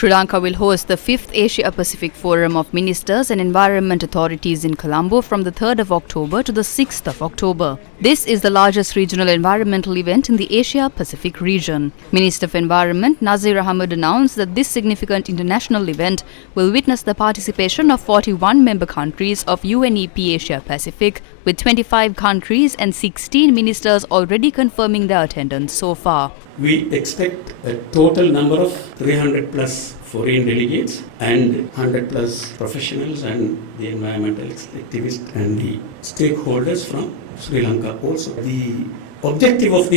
Sri Lanka will host the 5th Asia-Pacific Forum of Ministers and Environment Authorities in Colombo from the 3rd of October to the 6th of October. This is the largest regional environmental event in the Asia-Pacific region. Minister of Environment Nazir Ahmed announced that this significant international event will witness the participation of 41 member countries of UNEP Asia-Pacific, with 25 countries and 16 ministers already confirming their attendance so far. We expect a total number of 300 plus foreign delegates and 100 plus professionals and the environmental activists and the stakeholders from Sri Lanka also. The objective of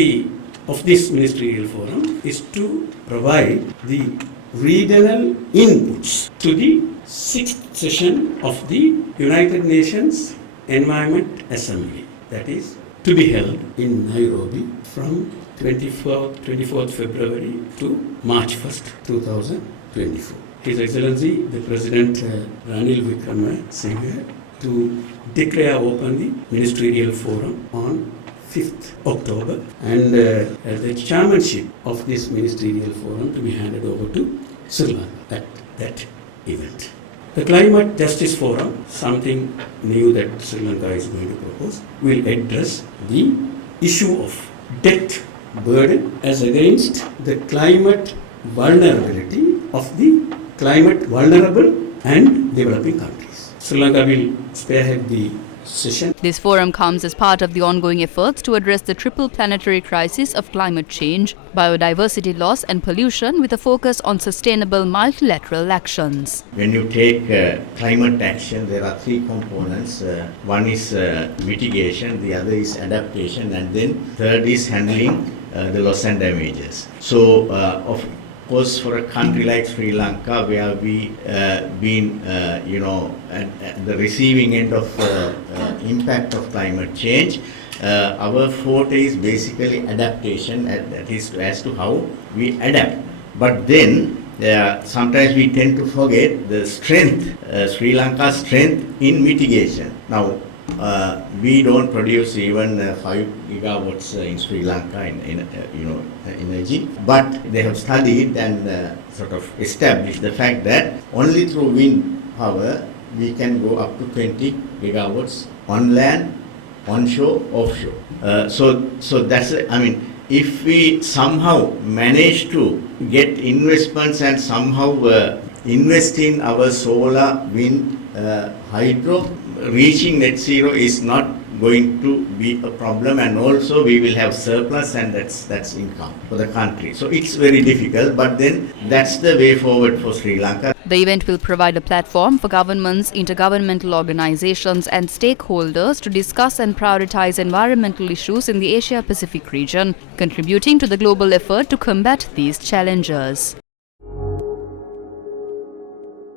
this ministerial forum is to provide the regional inputs to the 6th session of the United Nations Environment Assembly, that is to be held in Nairobi from 24th February to March 1st, 2024. His Excellency, the President Ranil Wickremesinghe, to declare open the Ministerial Forum on 5th October and the chairmanship of this Ministerial Forum to be handed over to Sri Lanka at that event. The Climate Justice Forum, something new that Sri Lanka is going to propose, will address the issue of debt burden as against the climate vulnerability of the climate vulnerable and developing countries. Sri Lanka will spearhead the session. This forum comes as part of the ongoing efforts to address the triple planetary crisis of climate change, biodiversity loss and pollution, with a focus on sustainable multilateral actions. When you take climate action, there are three components. One is mitigation, the other is adaptation, and then third is handling the loss and damages. So, of course, for a country like Sri Lanka, where we been, at the receiving end of impact of climate change, our forte is basically adaptation, that is as to how we adapt. But then, sometimes we tend to forget the strength, Sri Lanka's strength in mitigation. Now, we don't produce even 5 gigawatts in Sri Lanka in energy, but they have studied and sort of established the fact that only through wind power we can go up to 20 gigawatts on land, onshore, offshore. So that's if we somehow manage to get investments and somehow invest in our solar, wind, hydro, reaching net zero is not going to be a problem, and also we will have surplus, and that's income for the country. So it's very difficult, but then that's the way forward for Sri Lanka. The event will provide a platform for governments, intergovernmental organizations and stakeholders to discuss and prioritize environmental issues in the Asia-Pacific region, contributing to the global effort to combat these challenges.